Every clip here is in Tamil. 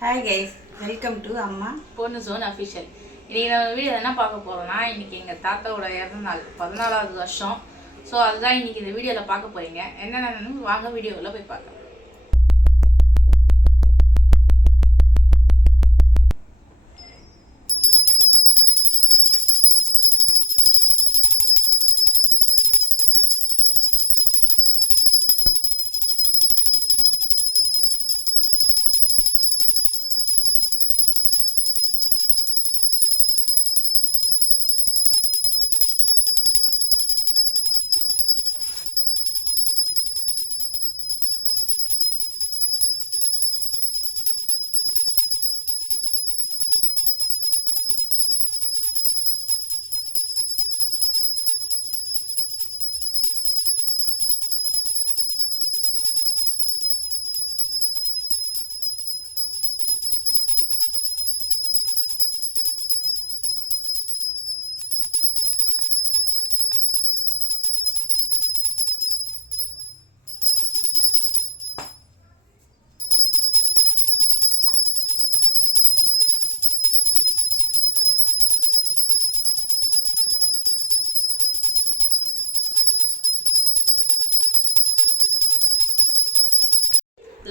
ஹாய் கைஸ், வெல்கம் டு அம்மா பொண்ணு ஜோன் அஃபிஷியல். இன்றைக்கி நம்ம வீடியோ என்ன பார்க்க போகிறோம்னா, இன்றைக்கி எங்கள் தாத்தாவோட இறந்த நாள் 14வது வருஷம். ஸோ அதுதான் இன்றைக்கி இந்த வீடியோவில் பார்க்க போகிறீங்க. என்னென்னு வாங்க வீடியோவில் போய் பார்க்கலாம்.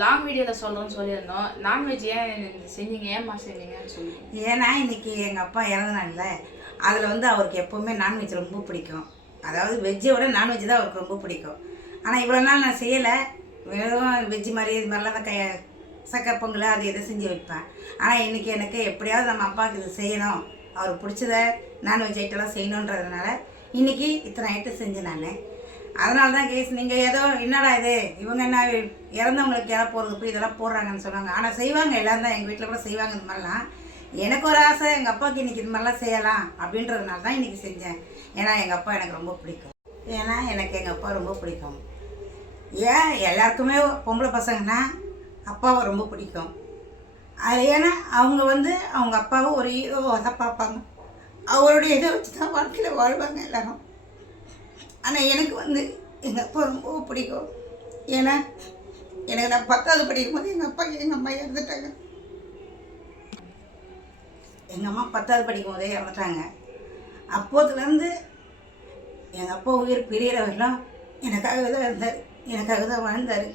லாங் வீடியோவில் சொல்கிறோன்னு சொல்லியிருந்தோம். நான்வெஜ் ஏன் செஞ்சீங்க, ஏம்மா செஞ்சீங்கன்னு சொல்லி. ஏன்னா இன்னைக்கு எங்கள் அப்பா இறந்த நாள்ல அதில் அவருக்கு எப்போவுமே நான்வெஜ் ரொம்ப பிடிக்கும். அதாவது வெஜ்ஜை விட நான்வெஜ் தான் அவருக்கு ரொம்ப பிடிக்கும். ஆனால் இவ்வளோ நாள் நான் செய்யலை, வெறும் வெஜ்ஜு மாதிரி இது மாதிரிலாம் தான் சக்கரை பொங்கல் அது எதை செஞ்சு வைப்பேன். ஆனால் இன்றைக்கி எனக்கு எப்படியாவது நம்ம அப்பாவுக்கு இது செய்யணும், அவருக்கு பிடிச்சத நான்வெஜ் ஐட்டம்லாம் செய்யணுன்றதுனால இன்றைக்கி இத்தனை ஐட்டம் செஞ்சேன் நான். அதனால தான் கேஸ் நீங்கள் ஏதோ என்னடா இது இவங்க என்ன இறந்தவங்களுக்கு யாராவது போகிறது போய் இதெல்லாம் போடுறாங்கன்னு சொல்லுவாங்க. ஆனால் செய்வாங்க, எல்லோரும் தான் எங்கள் வீட்டில் கூட செய்வாங்க இந்த மாதிரிலாம். எனக்கு ஒரு ஆசை, எங்கள் அப்பாவுக்கு இன்றைக்கி இது மாதிரிலாம் செய்யலாம் அப்படின்றதுனால தான் இன்றைக்கி செஞ்சேன். ஏன்னா எங்கள் அப்பா எனக்கு ரொம்ப பிடிக்கும். ஏன்னா எனக்கு எங்கள் அப்பா ரொம்ப பிடிக்கும். ஏன் எல்லாருக்குமே பொம்பளை பசங்கன்னா அப்பாவை ரொம்ப பிடிக்கும். அது ஏன்னா அவங்க அவங்க அப்பாவை ஒரு ஹீரோவாக தான் பார்ப்பாங்க. அவருடைய இதை வச்சு தான் வாழ்க்கையில் வாழ்வாங்க எல்லோரும். ஆனால் எனக்கு எங்கள் அப்பா ரொம்ப பிடிக்கும். ஏன்னா எனக்கு நான் 10வது படிக்கும் போது எங்கள் அம்மா இறந்துட்டாங்க. எங்கள் அம்மா 10வது படிக்கும் போதே இறந்துட்டாங்க. அப்போதுலேருந்து எங்கள் அப்பா உயிர் பிரியறவரெல்லாம் எனக்காக தான் இருந்தார், எனக்காக தான் வாழ்ந்தார்.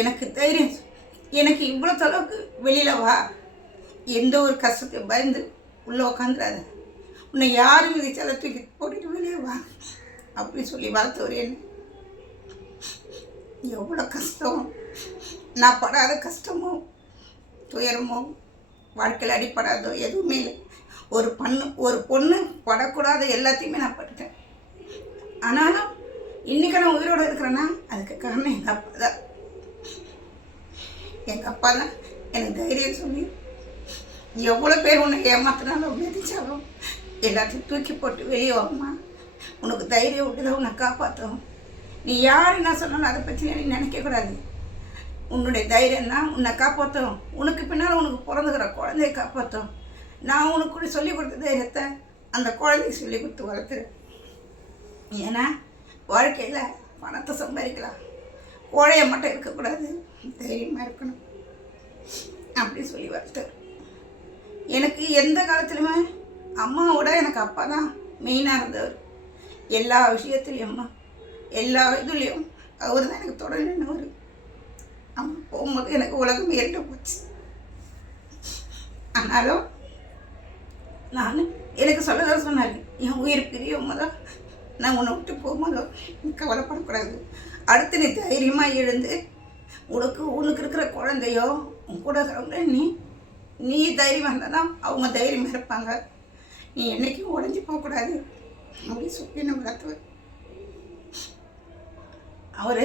எனக்கு தைரியம், எனக்கு இவ்வளோ தொலைவுக்கு வெளியில் வா, எந்த ஒரு கஷ்டத்தை பயந்து உள்ளே உட்காந்துடாத, உன்னை யாரும் விதிச்சால தூக்கி போட்டுட்டு வெளியே வா அப்படி சொல்லி வளர்த்தவர். என்ன எவ்வளோ கஷ்டம், நான் படாத கஷ்டமோ துயரமோ வாழ்க்கையில் அடிப்படாதோ எதுவுமே இல்லை. ஒரு பொண்ணு படக்கூடாத எல்லாத்தையுமே நான் பட்டுட்டேன். ஆனாலும் இன்றைக்கி நான் உயிரோடு இருக்கிறேன்னா அதுக்கு காரணம் எங்கள் அப்பா தான். எங்கள் அப்பா தான் எனக்கு தைரியம் சொல்லி, எவ்வளோ பேர் உன்னை ஏமாத்தினாலும் மிதிச்சாலும் எல்லாத்தையும் தூக்கி போட்டு வெளியே வாங்கம்மா, உனக்கு தைரியம் விட்டுதான் உன்னை காப்பாற்றும். நீ யார் என்ன சொன்னாலும் அதை பற்றி நீ நினைக்கக்கூடாது. உன்னுடைய தைரியம் தான் உன்னை காப்பாற்றும், உனக்கு பின்னால் உனக்கு பிறந்துக்கிற குழந்தைய காப்பாற்றும். நான் உனக்கு கூட சொல்லிக் கொடுத்த தைரியத்தை அந்த குழந்தைக்கு சொல்லி கொடுத்து வளர்த்துறேன். ஏன்னா வாழ்க்கையில் பணத்தை சம்பாதிக்கலாம், கோழையை மட்டும் இருக்கக்கூடாது, தைரியமாக இருக்கணும் அப்படி சொல்லி வளர்த்துறேன். எனக்கு எந்த காலத்துலையுமே அம்மாவோட எனக்கு அப்பா தான் மெயினாக இருந்தவர். எல்லா விஷயத்துலேயும் எல்லா இதுலேயும் அவர் தான் எனக்கு தொடர்ந்து நின்றவர். அம்மா போகும்போது எனக்கு உலகம் ஏறிட்டு போச்சு. ஆனாலும் நான் எனக்கு சொல்லதான் சொன்னார், என் உயிர் பிரியும் தான் நான் உன்னை விட்டு போகும்போதோ நீ கவலைப்படக்கூடாது, அடுத்து நீ தைரியமாக எழுந்து உனக்கு இருக்கிற குழந்தையோ உன் கூட இருக்கிறவங்க நீ தைரியமாக இருந்தால் தான் அவங்க தைரியமாக இருப்பாங்க, நீ என்றைக்கும் உடஞ்சி போகக்கூடாது அப்படி சொல்லி நம்ம வளர்த்துவேன். அவர்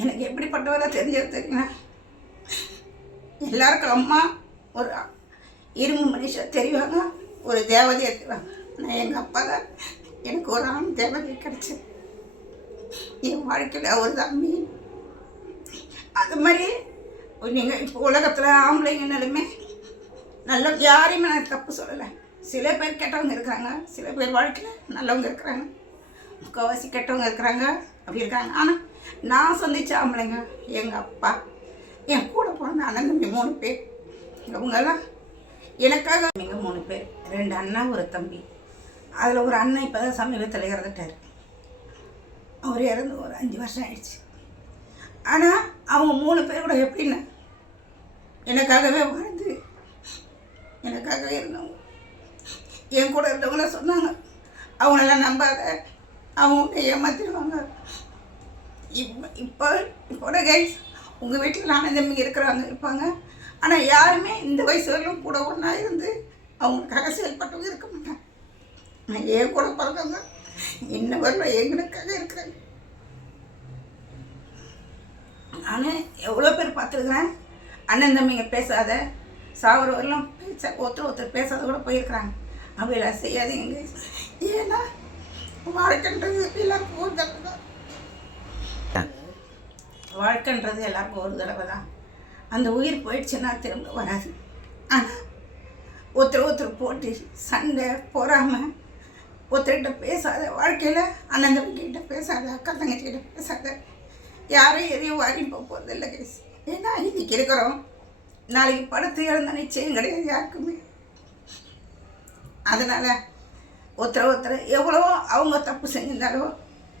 எனக்கு எப்படிப்பட்டவராக தெரிஞ்சது தெரியுங்களா? எல்லாருக்கும் அம்மா ஒரு இரும்பு மனுஷன் தெரிவாங்க, ஒரு தேவதையை தெரிவாங்க. ஆனால் எங்கள் அப்பா தான் எனக்கு ஒரு ஆண் தேவதை கிடச்சி என் வாழ்க்கையில் அவர் தான் மீன். அது மாதிரி நீங்கள் இப்போ உலகத்தில் ஆம்பளைங்கனாலுமே நல்ல யாரையுமே நான் தப்பு சொல்லலை. சில பேர் கெட்டவங்க இருக்கிறாங்க, சில பேர் வாழ்க்கையில் நல்லவங்க இருக்கிறாங்க, முக்கால்வாசி கெட்டவங்க இருக்கிறாங்க, அப்படி இருக்காங்க. ஆனால் நான் சந்தித்த ஆம்பளைங்க எங்கள் அப்பா, என் கூட பிறந்த அண்ணன் தம்பி 3 பேர், அவங்கெல்லாம் எனக்காக நீங்கள் 3 பேர், 2 அண்ணா ஒரு தம்பி. அதில் ஒரு அண்ணன் இப்போ தான் சமீபத்தில் இறந்துட்டார். அவர் இறந்து ஒரு 5 வருஷம் ஆயிடுச்சு. ஆனால் அவங்க 3 பேர் கூட எப்படின்னா எனக்காகவே வாழ்ந்து எனக்காகவே இருந்தவங்க. என் கூட இருந்தவங்கள சொன்னாங்க, அவங்களெல்லாம் நம்பாத, அவங்க ஏமாத்திடுவாங்க. இப்போ கைஸ் உங்கள் வீட்டில் நானும் தம்பிங்க இருப்பாங்க. ஆனால் யாருமே இந்த வயசு வரையும் கூட ஒன்றா இருந்து அவங்களுக்காக செயல்பட்டவங்க இருக்க மாட்டாங்க. நான் என் கூட பிறந்தவங்க இன்ன வரல எங்களுக்காக இருக்கிறாங்க. நான் எவ்வளோ பேர் பார்த்துருக்குறேன். அண்ணன் தம்பிங்க பேசாத சாவர வரலாம் ஒருத்தர் பேசாத கூட போயிருக்கிறாங்க. அப்படிலாம் செய்யாதீங்க. ஏன்னா வாழ்க்கைன்றது எல்லாருக்கும் ஒரு தடவை தான். வாழ்க்கைன்றது எல்லாருக்கும் ஒரு தடவை தான். அந்த உயிர் போயிடுச்சுன்னா திரும்ப வராது. ஆனால் ஒருத்தர் போட்டு சண்டை போடாமல் ஒருத்தர்கிட்ட பேசாத, வாழ்க்கையில் அண்ணன் தம்பிக்கிட்ட பேசாத, அக்கா தங்கச்சிக்கிட்ட பேசாத, யாரும் எதையும் வாங்கி போகிறதில்ல கைஸ். ஏன்னா இன்றைக்கி இருக்கிறோம், நாளைக்கு படுத்து இழந்த நிச்சயம் கிடையாது யாருக்குமே. அதனால் ஒருத்தர் எவ்வளோ அவங்க தப்பு செஞ்சிருந்தாலோ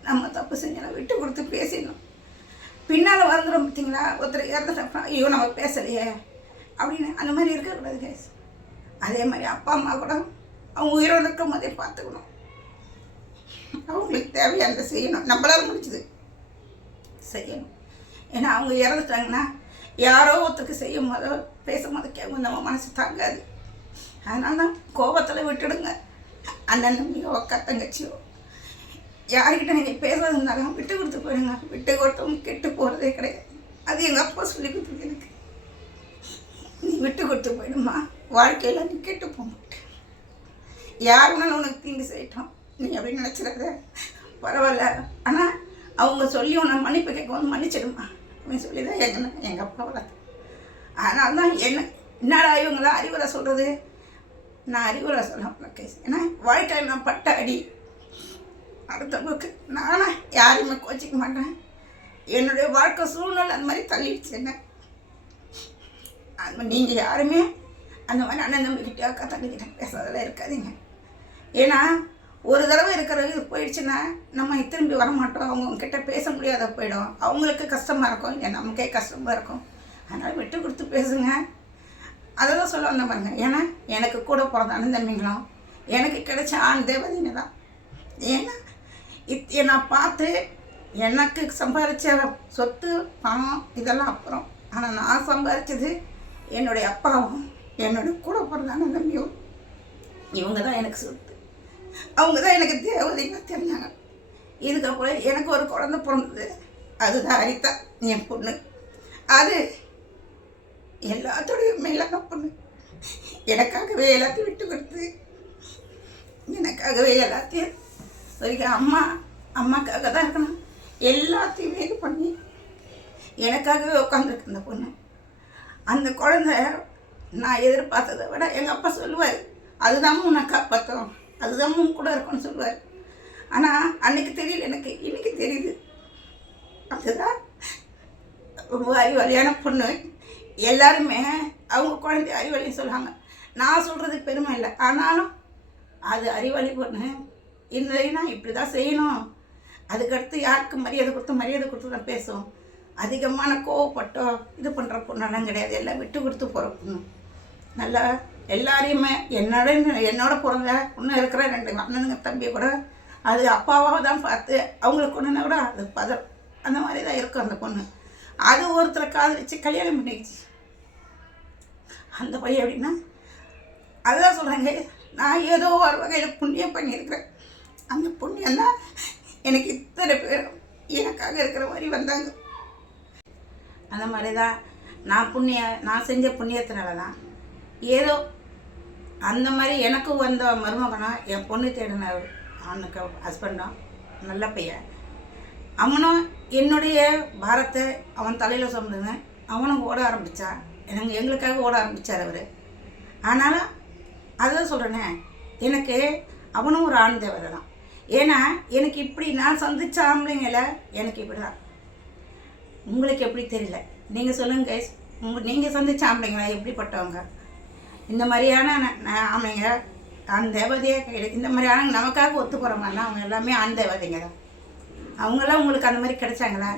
நம்ம தப்பு செஞ்சாலும் விட்டு கொடுத்து பேசிடணும். பின்னால் வந்துடும் பார்த்தீங்களா, ஒருத்தர் இறந்துட்டப்பா ஐயோ நம்ம பேசலையே அப்படின்னு அந்த மாதிரி இருக்கக்கூடாது கைஸ். அதே மாதிரி அப்பா அம்மா கூட அவங்க உயிரோடு இருக்கும் போதே பார்த்துக்கணும். அவங்களுக்கு தேவையானதை செய்யணும், நம்மளால் முடிஞ்சது செய்யணும். ஏன்னா அவங்க இறந்துட்டாங்கன்னா யாரோ ஒருத்தருக்கு செய்யும் போதோ பேசும்போது கேட்கும் நம்ம மனசு தாங்காது. அதனால தான் கோபத்தில் விட்டுடுங்க. அண்ணன் தம்பியோ அக்கா தங்கச்சியோ யார்கிட்ட நீங்கள் பேசாதுனாலும் விட்டு கொடுத்து போயிடுங்க. விட்டு கொடுத்தவங்க கெட்டு போகிறதே கிடையாது. அது எங்கள் அப்பா சொல்லி கொடுத்தது எனக்கு. நீ விட்டு கொடுத்து போயிடுமா, வாழ்க்கையில் நீ கெட்டு போக மாட்டேன். யாருனாலும் உனக்கு தீங்கு செய்யட்டும் நீ அப்படின்னு நினச்சிடாத, பரவாயில்ல. ஆனால் அவங்க சொல்லி உன்னை மன்னிப்பு கேட்க மன்னிச்சிடுமா அப்படின்னு சொல்லி தான் எங்கள் அப்பா வளர்த்து. அதனால தான் என்னடா இவங்களாம் அறிவுரை சொல்கிறது, நான் அறிவுரை சொல்ல கேஸ். ஏன்னா வாழ்க்கையில் நான் பட்ட அடி அடுத்தவங்களுக்கு நானே யாரையுமே கோச்சிக்க மாட்டேன். என்னுடைய வாழ்க்கை சூழ்நிலை அந்த மாதிரி தள்ளிடுச்சு என்ன. அது மாதிரி நீங்கள் யாருமே அந்த மாதிரி அண்ணன் தம்பிக்கிட்டே அக்கா தம்பிக்கிட்ட பேசாதெல்லாம் இருக்காதீங்க. ஏன்னா ஒரு தடவை இருக்கிற இது போயிடுச்சுன்னா நம்ம திரும்பி வரமாட்டோம். அவங்கக்கிட்ட பேச முடியாத போயிடும். அவங்களுக்கு கஷ்டமாக இருக்கும், இல்லை நமக்கே கஷ்டமாக இருக்கும். அதனால் விட்டு கொடுத்து பேசுங்க. அதை தான் சொல்ல வந்த பாருங்க. ஏன்னா எனக்கு கூட பிறந்த அண்ணன் தம்பிங்களும் எனக்கு கிடைச்ச ஆண் தேவதைன்னு தான். ஏன்னா நான் பார்த்து எனக்கு சம்பாதிச்ச சொத்து பணம் இதெல்லாம் அப்புறம். ஆனால் நான் சம்பாதிச்சது என்னுடைய அப்பாவும் என்னோட கூட பிறந்த அண்ணன் தம்பியும். இவங்க தான் எனக்கு சொத்து. அவங்க தான் எனக்கு தேவதைங்க தெரிஞ்சாங்க. இதுக்கப்புறம் எனக்கு ஒரு குழந்தை பிறந்தது, அதுதான் அரிதா என் பொண்ணு. அது எல்லாத்தோடைய மேலான பொண்ணு. எனக்காகவே எல்லாத்தையும் விட்டு கொடுத்து எனக்காகவே எல்லாத்தையும் வரைக்கும் அம்மாக்காக தான் இருக்கணும். எல்லாத்தையுமே இது பண்ணி எனக்காகவே உட்காந்துருக்கு அந்த பொண்ணு. அந்த குழந்தை நான் எதிர்பார்த்ததை விட எங்கள் அப்பா சொல்லுவார், அதுதான் உன்னை காப்பாற்றும், அதுதான் உன் கூட இருக்கும்னு சொல்லுவார். ஆனால் அன்னைக்கு தெரியல, எனக்கு இன்னைக்கு தெரியுது. அதுதான் ரொம்ப அறிவாளியான பொண்ணு. எல்லாருமே அவங்க குழந்தை அறிவாளின்னு சொல்லுவாங்க. நான் சொல்கிறது பெருமை இல்லை, ஆனாலும் அது அறிவாளி பொண்ணு. இல்லைன்னா இப்படி தான் செய்யணும். அதுக்கடுத்து யாருக்கு மரியாதை கொடுத்து தான் பேசும். அதிகமான கோவப்பட்டோ இது பண்ணுற பொண்ணெல்லாம் கிடையாது. எல்லாம் விட்டு கொடுத்து போகிற பொண்ணு. நல்லா எல்லாரையுமே என்னோட பிறந்த பொண்ணு இருக்கிற 2 அண்ணனுங்க தம்பி கூட அது அப்பாவாக தான் பார்த்து அவங்களுக்கு ஒன்றுனா கூட அது பதம் அந்த மாதிரி தான் இருக்கும் அந்த பொண்ணு. அது ஒருத்தரை காதலிச்சு கல்யாணம் பண்ணிடுச்சு. அந்த பையன் எப்படின்னா அதுதான் சொல்கிறாங்க, நான் ஏதோ ஒரு வகையில் புண்ணியம் பண்ணியிருக்கிறேன். அந்த புண்ணியம் தான் எனக்கு இத்தனை பேர் எனக்காக இருக்கிற மாதிரி வந்தாங்க. அந்த மாதிரி தான் நான் செஞ்ச புண்ணியத்தினால தான் ஏதோ அந்த மாதிரி எனக்கு வந்த மருமகனா என் பொண்ணு தேடின அவனுக்கு ஹஸ்பண்டும் நல்ல பையன். அவனும் என்னுடைய பாரத்தை அவன் தலையில் சுமந்துங்க. அவனும் ஓட ஆரம்பித்தான். எங்களுக்காக ஓட ஆரம்பித்தார் அவர். ஆனாலும் அதுதான் சொல்கிறேனே, எனக்கு அவனும் ஒரு ஆண் தேவதை தான். ஏன்னா எனக்கு இப்படி நான் சந்தித்த ஆம்பளைங்கள எனக்கு இப்படி தான். உங்களுக்கு எப்படி தெரியல, நீங்கள் சொல்லுங்கள் கைஸ். நீங்கள் சந்தித்த ஆம்பளைங்களா எப்படிப்பட்டவங்க? இந்த மாதிரியான ஆமைங்க ஆண் தேவதையே கிடையாது. இந்த மாதிரியான நமக்காக ஒத்து போகிறவங்கன்னா அவங்க எல்லாமே ஆண் தேவதைங்க தான். அவங்களாம் உங்களுக்கு அந்த மாதிரி கிடைச்சாங்களா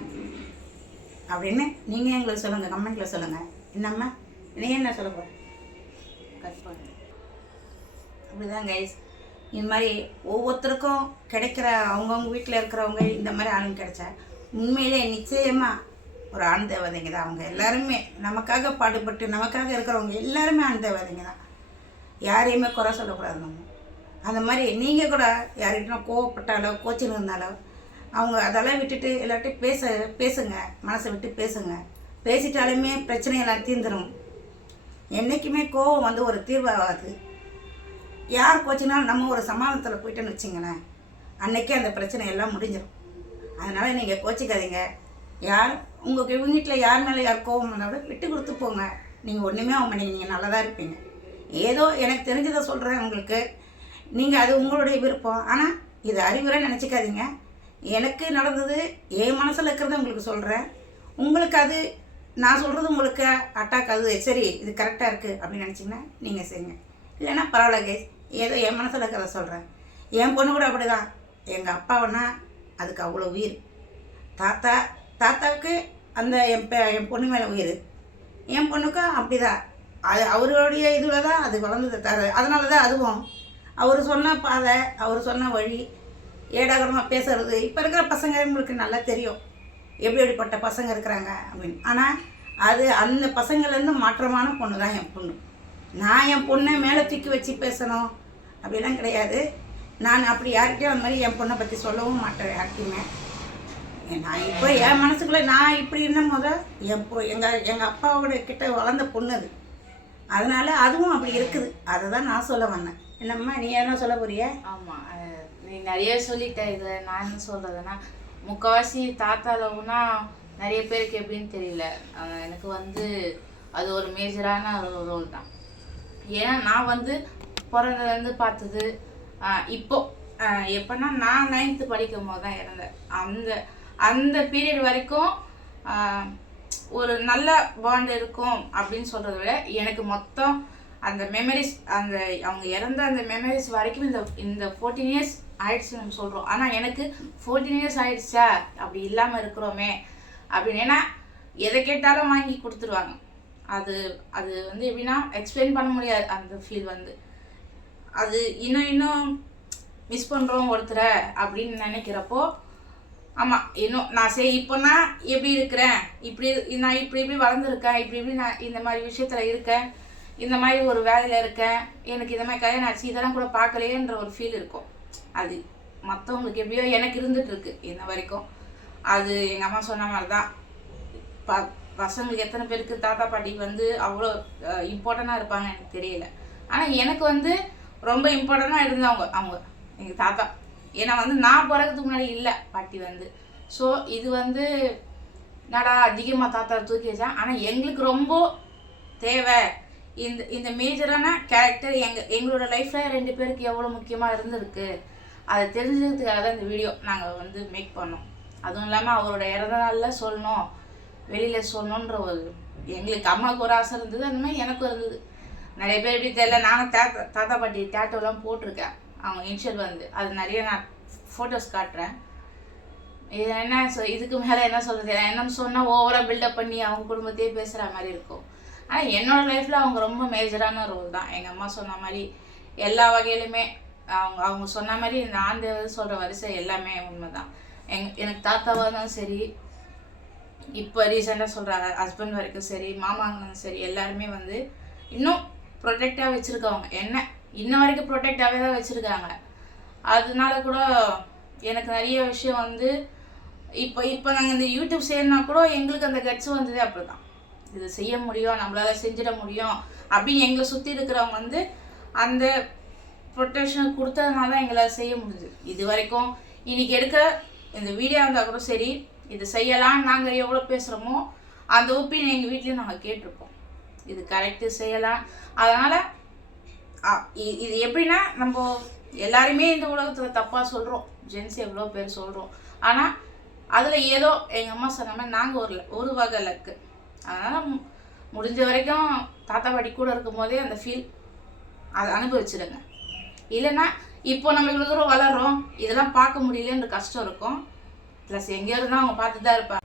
அப்படின்னு நீங்கள் எங்களுக்கு சொல்லுங்கள், கமெண்ட்டில் சொல்லுங்கள். என்னம்மா நீ என்ன சொல்ல போகிற? அப்படிதான் கைஸ், இந்த மாதிரி ஒவ்வொருத்தருக்கும் கிடைக்கிற அவங்கவுங்க வீட்டில் இருக்கிறவங்க இந்த மாதிரி ஆளுங்க கிடைச்சா உண்மையிலே நிச்சயமாக ஒரு ஆண் தேவதைங்க தான். அவங்க எல்லாருமே நமக்காக பாடுபட்டு நமக்காக இருக்கிறவங்க எல்லாருமே ஆண் தேவதைங்க தான். யாரையுமே குறை சொல்லக்கூடாது நம்ம. அந்த மாதிரி நீங்கள் கூட யார்கிட்ட கோவப்பட்டாலோ கோச்சின்னு இருந்தாலோ அவங்க அதெல்லாம் விட்டுட்டு எல்லாட்டையும் பேசுங்க, மனசை விட்டு பேசுங்க. பேசிட்டாலுமே பிரச்சனையெல்லாம் தீர்ந்துடும். என்றைக்குமே கோவம் வந்து ஒரு தீர்வாகாது. யார் கோச்சினாலும் நம்ம ஒரு சமாதானத்தில் போயிட்டோன்னு வச்சிங்களேன், அன்றைக்கே அந்த பிரச்சனை எல்லாம் முடிஞ்சிடும். அதனால் நீங்கள் கோச்சிக்காதீங்க. யார் உங்கள் வீட்டில் யார் மேலே யார் கோவம் வந்தாலும் விட்டு கொடுத்து போங்க. நீங்கள் ஒன்றுமே ஆக மாட்டீங்க, நீங்கள் நல்லா தான் இருப்பீங்க. ஏதோ எனக்கு தெரிஞ்சதை சொல்கிறேன் உங்களுக்கு, நீங்கள் அது உங்களுடைய விருப்பம். ஆனால் இது அறிவுரை நினச்சிக்காதீங்க. எனக்கு நடந்தது என் மனசில் இருக்கிறத உங்களுக்கு சொல்கிறேன். உங்களுக்கு அது நான் சொல்கிறது உங்களுக்கு அட்டாக் ஆகுது, சரி இது கரெக்டாக இருக்குது அப்படின்னு நினச்சிங்கன்னா நீங்கள் செய்யுங்க. இல்லைன்னா பரவாயில்ல கைஸ், ஏதோ என் மனசில் இருக்கிறத சொல்கிறேன். என் பொண்ணு கூட அப்படி தான். எங்கள் அப்பாவனா அதுக்கு அவ்வளோ உயிர். தாத்தாவுக்கு அந்த என் பொண்ணு மேலே உயிர். என் பொண்ணுக்கும் அப்படி தான். அது அவருடைய இதில் தான் அது வளர்ந்தது. அதனால தான் அதுவும் அவர் சொன்ன பாதை, அவர் சொன்ன வழி, ஏடாகரமாக பேசுறது. இப்போ இருக்கிற பசங்க உங்களுக்கு நல்லா தெரியும் எப்படிப்பட்ட பசங்க இருக்கிறாங்க அப்படின்னு. ஆனால் அது அந்த பசங்கள்லேருந்து மாற்றமான பொண்ணு தான் என் பொண்ணு. நான் என் பொண்ணை மேலே தூக்கி வச்சு பேசணும் அப்படிலாம் கிடையாது. நான் அப்படி யார்கிட்டையும் அந்த மாதிரி என் பொண்ணை பற்றி சொல்லவும் மாட்டேன் யார்கிட்டையுமே. நான் இப்போ என் மனசுக்குள்ளே நான் இப்படி இருந்த போது எங்கள் அப்பாவோட கிட்ட வளர்ந்த பொண்ணு அது. அதனால் அதுவும் அப்படி இருக்குது. அதை தான் நான் சொல்ல வந்தேன். என்னம்மா நீ என்ன சொல்ல போறிய? ஆமாம், நீ நிறைய சொல்லிட்ட. இதை நான் என்ன சொல்கிறதுன்னா, முக்கால்வாசி தாத்தாலவுனா நிறைய பேருக்கு எப்படின்னு தெரியல. எனக்கு வந்து அது ஒரு மேஜரான ஒரு ரோல் தான். ஏன்னா நான் வந்து பிறந்ததுலேருந்து பார்த்தது இப்போ எப்போன்னா நான் 9th படிக்கும் போது தான் இறந்தேன். அந்த பீரியட் வரைக்கும் ஒரு நல்ல பாண்ட் இருக்கும் அப்படின்னு சொல்கிறத விட எனக்கு மொத்தம் அந்த மெமரிஸ், அவங்க இறந்த அந்த மெமரிஸ் வரைக்கும் இந்த 14 years ஆயிடுச்சு நம்ம சொல்கிறோம். ஆனால் எனக்கு 14 years ஆயிடுச்சா அப்படி இல்லாமல் இருக்கிறோமே அப்படின்னு. ஏன்னா எதை கேட்டாலும் வாங்கி கொடுத்துருவாங்க. அது வந்து எப்படின்னா எக்ஸ்பிளைன் பண்ண முடியாது. அந்த ஃபீல் வந்து அது இன்னும் மிஸ் பண்ணுறோம் ஒருத்தரை அப்படின்னு நினைக்கிறப்போ, ஆமாம் இன்னும் நான் இப்போ நான் எப்படி இருக்கிறேன், நான் இப்படி வளர்ந்துருக்கேன், இப்படி நான் இந்த மாதிரி விஷயத்தில் இருக்கேன், இந்த மாதிரி ஒரு வேலையில் இருக்கேன், எனக்கு இந்த மாதிரி கல்யாணம் ஆச்சு, இதெல்லாம் கூட பார்க்கலையேன்ற ஒரு ஃபீல் இருக்கும். அது மற்றவங்களுக்கு எப்படியோ எனக்கு இருந்துகிட்ருக்கு இன்ன வரைக்கும். அது எங்கள் அம்மா சொன்ன மாதிரி தான். பசங்களுக்கு எத்தனை பேருக்கு தாத்தா பாட்டி வந்து அவ்வளோ இம்பார்ட்டண்ட்டாக இருப்பாங்க எனக்கு தெரியல. ஆனால் எனக்கு வந்து ரொம்ப இம்பார்ட்டண்ட்டாக இருந்தவங்க அவங்க எங்கள் தாத்தா. ஏன்னா வந்து நான் பிறகுறதுக்கு முன்னாடி இல்லை பாட்டி வந்து. ஸோ இது வந்து என்னடா அதிகமாக தாத்தா தூக்கி வச்சேன். ஆனால் எங்களுக்கு ரொம்ப தேவை இந்த மேஜரான கேரக்டர். எங்களோட லைஃப்பில் 2 பேருக்கு எவ்வளோ முக்கியமாக இருந்திருக்கு அதை தெரிஞ்சுக்கிறதுக்காக தான் இந்த வீடியோ நாங்கள் வந்து மேக் பண்ணோம். அதுவும் இல்லாமல் அவரோட இறந்த நாளில் சொல்லணும், வெளியில் சொல்லணுன்ற ஒரு எங்களுக்கு அம்மாவுக்கு ஒரு ஆசை இருந்தது. அந்த மாதிரி எனக்கும் இருந்தது. நிறைய பேர் எப்படி தெரியல, நானும் தாத்தா பாட்டி டேட்டோலாம் போட்டிருக்கேன். அவங்க இனிஷியல் வந்து அது நிறைய நான் ஃபோட்டோஸ் காட்டுறேன். இது என்ன இதுக்கு மேலே என்ன சொல்கிறது, என்னன்னு சொன்னால் ஓவராக பில்டப் பண்ணி அவங்க குடும்பத்தையே பேசுகிற மாதிரி இருக்கும். ஆனால் என்னோடய லைஃப்பில் அவங்க ரொம்ப மேஜரான ரோல் தான். எங்கள் அம்மா சொன்ன மாதிரி எல்லா வகையிலுமே அவங்க சொன்ன மாதிரி இந்த ஆண்டு சொல்கிற வரிசை எல்லாமே உண்மை தான். எனக்கு தாத்தாவாக இருந்தாலும் சரி, இப்போ ரீசெண்டாக சொல்கிற ஹஸ்பண்ட் வரைக்கும் சரி, மாமாங்களும் சரி, எல்லாருமே வந்து இன்னும் ப்ரொடெக்டாக வச்சுருக்கவங்க. என்ன இன்ன வரைக்கும் ப்ரொடெக்டாகவே தான் வச்சுருக்காங்க. அதனால கூட எனக்கு நிறைய விஷயம் வந்து இப்போ நாங்கள் இந்த யூடியூப் செய்யணும்னா கூட எங்களுக்கு அந்த கட்ஸ் வந்ததே அப்படி தான். இது செய்ய முடியும், நம்மளால் செஞ்சிட முடியும் அப்படின்னு எங்களை சுற்றி இருக்கிறவங்க வந்து அந்த ப்ரொடெக்ஷன் கொடுத்ததுனால தான் எங்களால் செய்ய முடியுது. இது வரைக்கும் இன்றைக்கி எடுக்க இந்த வீடியோ இருந்தால் கூட சரி, இது செய்யலாம் நாங்கள் எவ்வளோ பேசுகிறோமோ அந்த ஒப்பீனியன் எங்கள் வீட்லேயும் நாங்கள் கேட்டிருப்போம். இது கரெக்டு செய்யலாம். அதனால் இது எப்படின்னா நம்ம எல்லாருமே இந்த உலகத்தில் தப்பாக சொல்கிறோம், ஜென்ஸ் எவ்வளோ பேர் சொல்கிறோம். ஆனால் அதில் ஏதோ எங்கள் அம்மா சொன்ன மாதிரி நாங்கள் ஒரு வகை லக்கு. அதனால் முடிஞ்ச வரைக்கும் தாத்தா பாட்டி கூட இருக்கும் போதே அந்த ஃபீல் அதை அனுபவிச்சிடுங்க. இல்லைன்னா இப்போ நம்ம இவ்வளோ தூரம் வளர்றோம், இதெல்லாம் பார்க்க முடியலன்ற கஷ்டம் இருக்கும். ப்ளஸ் எங்கே இருந்தால் அவங்க பார்த்து தான் இருப்பாங்க.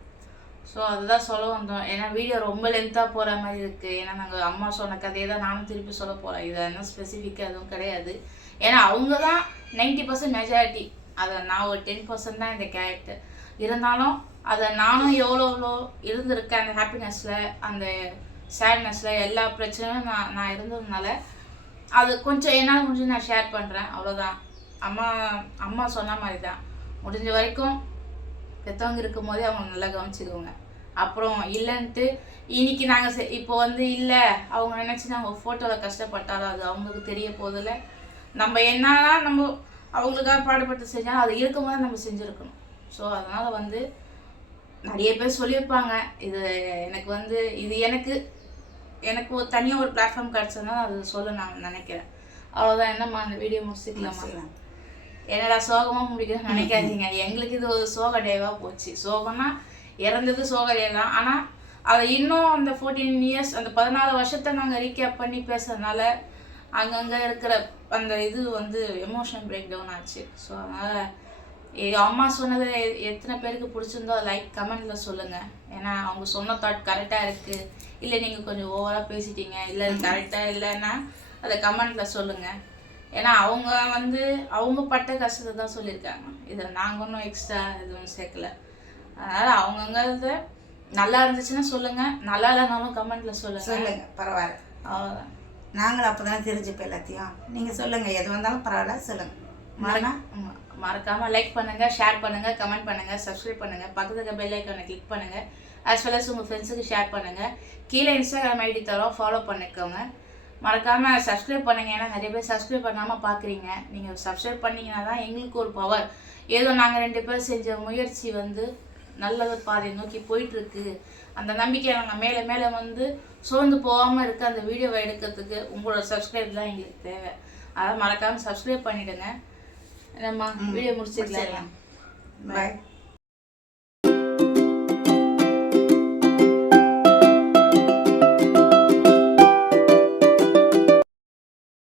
ஸோ அதுதான் சொல்ல வந்தோம். ஏன்னா வீடியோ ரொம்ப லென்த்தாக போகிற மாதிரி இருக்குது. ஏன்னா நாங்கள் அம்மா சொன்ன கதையை தான் நானும் திருப்பி சொல்ல போகிறேன். இது என்ன ஸ்பெசிஃபிக்காக எதுவும் கிடையாது. ஏன்னா அவங்க தான் 90% மெஜாரிட்டி, அதை நான் ஒரு 10% தான் இந்த கேரக்டர். இருந்தாலும் அதை நானும் எவ்வளோ இருந்திருக்கேன். அந்த ஹாப்பினஸில், அந்த சேட்னஸில், எல்லா பிரச்சனையும் நான் இருந்ததுனால அது கொஞ்சம் என்னால் முடிஞ்சு நான் ஷேர் பண்ணுறேன், அவ்வளோதான். அம்மா சொன்ன மாதிரி தான், முடிஞ்ச வரைக்கும் பெற்றவங்க இருக்கும் போதே அவங்க நல்லா கவனிச்சுக்கோங்க. அப்புறம் இல்லைன்ட்டு இன்னைக்கு நாங்கள் இப்போ வந்து இல்லை அவங்க நினச்சி நாங்கள் ஃபோட்டோவில் கஷ்டப்பட்டாலும் அது அவங்களுக்கு தெரிய போதில்ல. நம்ம என்னதான் நம்ம அவங்களுக்காக பாடுபட்டு செஞ்சாலும் அது இருக்கும்போது நம்ம செஞ்சுருக்கணும். ஸோ அதனால் வந்து நிறைய பேர் சொல்லியிருப்பாங்க. இது எனக்கு வந்து இது எனக்கு ஒரு தனியாக ஒரு பிளாட்ஃபார்ம் கிடச்சதுனால அது சொல்ல நான் நினைக்கிறேன். அவ்வளோதான். என்னம்மா அந்த வீடியோ முடிச்சுக்கலாமா? என்னடா சோகமாக முடிக்கணும்னு நினைக்காதீங்க. எங்களுக்கு இது ஒரு சோக டேவாக போச்சு. சோகம்னா இறந்தது சோக டே தான். ஆனால் அதை இன்னும் அந்த 14 இயர்ஸ், அந்த 14 வருஷத்தை நாங்கள் ரீகேப் பண்ணி பேசுறதுனால அங்கங்கே இருக்கிற அந்த இது வந்து எமோஷனல் பிரேக் டவுன் ஆச்சு. ஸோ அதனால் அம்மா சொன்னது எத்தனை பேருக்கு பிடிச்சிருந்தோ லைக் கமெண்டில் சொல்லுங்கள். ஏன்னா அவங்க சொன்ன தாட் கரெக்டாக இருக்குது, இல்லை நீங்கள் கொஞ்சம் ஓவராக பேசிட்டீங்க, இல்லை கரெக்டாக இல்லைன்னா அதை கமெண்டில் சொல்லுங்கள். ஏன்னா அவங்க வந்து அவங்க பட்ட கஷ்டத்தை தான் சொல்லியிருக்காங்க. இதை நாங்கள் ஒன்றும் எக்ஸ்ட்ரா எதுவும் சேர்க்கல. அதனால் அவங்கவுங்க நல்லா இருந்துச்சுன்னா சொல்லுங்கள், நல்லா இல்லைனாலும் கமெண்டில் சொல்லுங்கள். பரவாயில்ல, அவ்வளோதான். நாங்களும் அப்போ தானே தெரிஞ்சுப்போம் எல்லாத்தையும். நீங்கள் சொல்லுங்கள், எது வந்தாலும் பரவாயில்ல சொல்லுங்கள். மறக்காமல் லைக் பண்ணுங்கள், ஷேர் பண்ணுங்கள், கமெண்ட் பண்ணுங்கள், சப்ஸ்கிரைப் பண்ணுங்கள், பக்கத்துக்கு பெல் ஐக்கானை கிளிக் பண்ணுங்கள். ஆஸ் வெல் அஸ் உங்கள் ஃப்ரெண்ட்ஸுக்கு ஷேர் பண்ணுங்கள். கீழே இன்ஸ்டாகிராம் ஐடி தரோம், ஃபாலோ பண்ணிக்கோங்க. மறக்காமல் சப்ஸ்கிரைப் பண்ணுங்கள். ஏன்னா நிறைய பேர் சப்ஸ்கிரைப் பண்ணாமல் பார்க்குறீங்க. நீங்கள் சப்ஸ்கிரைப் பண்ணிங்கன்னா தான் எங்களுக்கு ஒரு பவர். ஏதோ நாங்கள் 2 பேர் செஞ்ச முயற்சி வந்து நல்ல பாதை நோக்கி போயிட்டுருக்கு. அந்த நம்பிக்கையை நாங்கள் மேலே மேலே வந்து சோர்ந்து போகாமல் இருக்க அந்த வீடியோவை எடுக்கிறதுக்கு உங்களோட சப்ஸ்கிரைப் தான் எங்களுக்கு தேவை. அதை மறக்காமல் சப்ஸ்கிரைப் பண்ணிவிடுங்க. நம்ம வீடியோ முடிச்சுக்கலாம். பாய்.